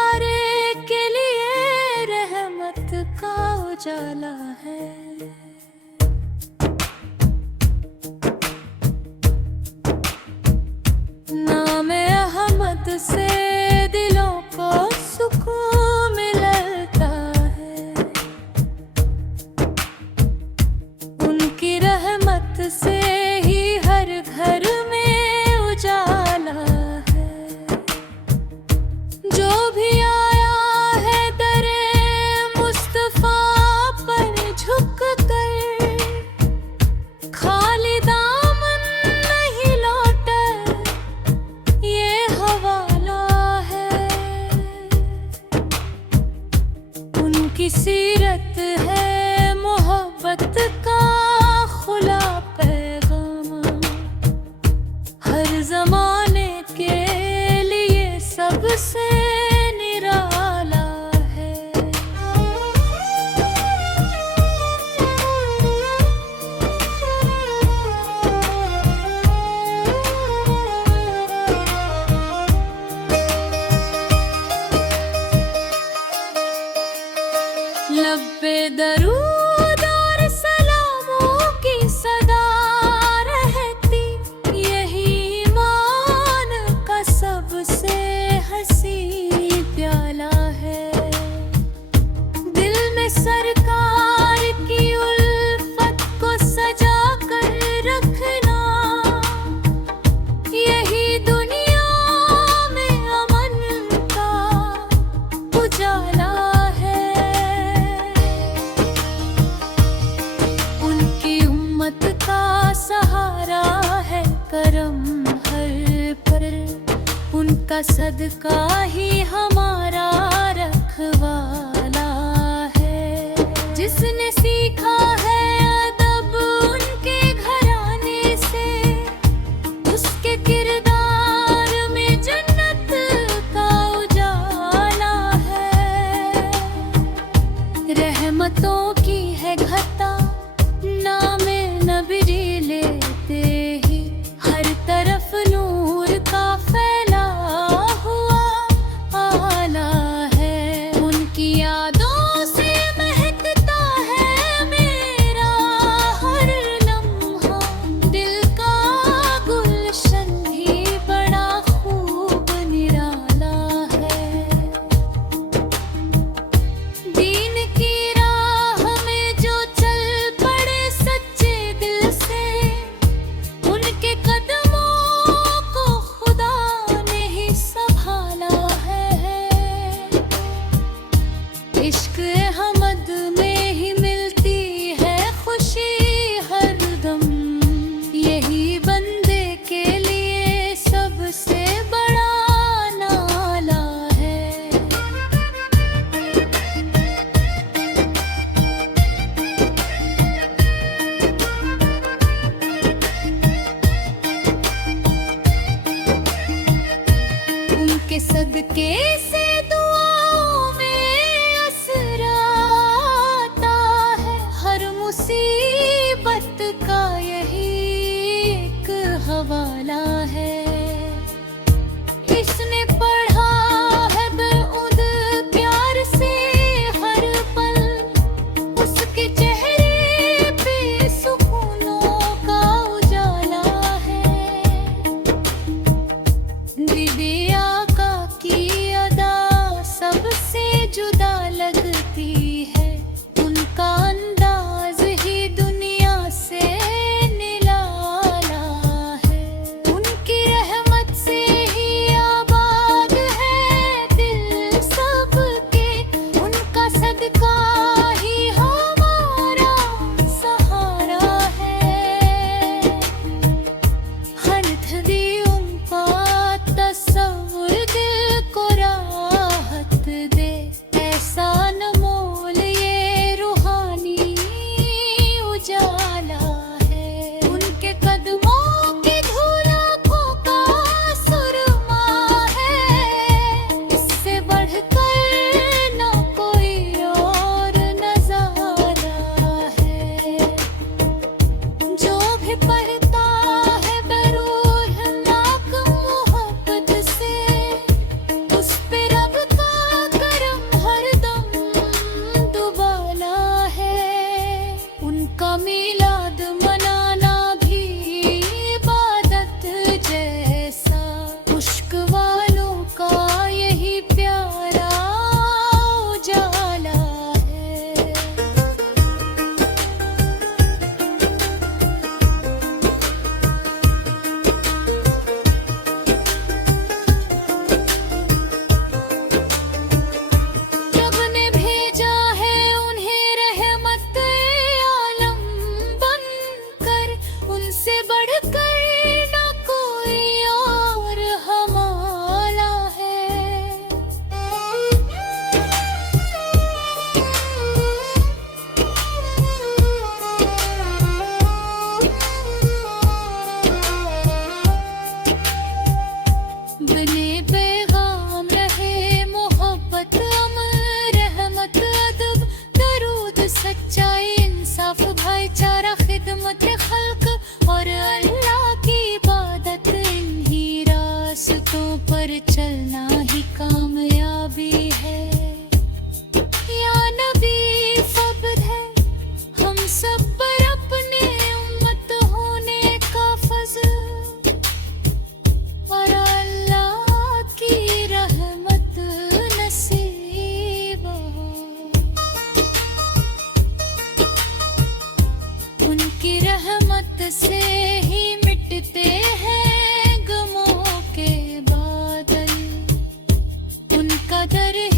सारे के लिए रहमत का उजाला है। नाम अहमद से दिलों को सुकून मिलता है। उनकी रहमत से ही हर घर में उजाला है। जो भी आया है दरे मुस्तफा पर झुक कर, खाली दामन नहीं लौटा, ये हवाला है। उनकी सीरत है मोहब्बत का खुला पैगाम, हर जमाने के लिए सबसे निराला है। लब्बे दरूद और सलामों की सदा रहती, यही ईमान का सबसे हसी प्याला है। दिल में सरकार की उल्फत को सजा कर रखना, यही दुनिया में अमन का उजाला है। उनकी उम्मत का सहारा है करम हर पर, उनका सदका ही हमारा रखवाला है। जिसने सीखा है अदब उनके घराने से, उसके किरदार में जन्नत का उजाला है। रहमतों की है घटा, नामे नबी लेते ही हर तरफ नूर का फैला हुआ आला है। उनकी यादों से महकता है मेरा हर लम्हा, दिल का गुलशन ही बड़ा खूब निराला है। दीन की राह चादर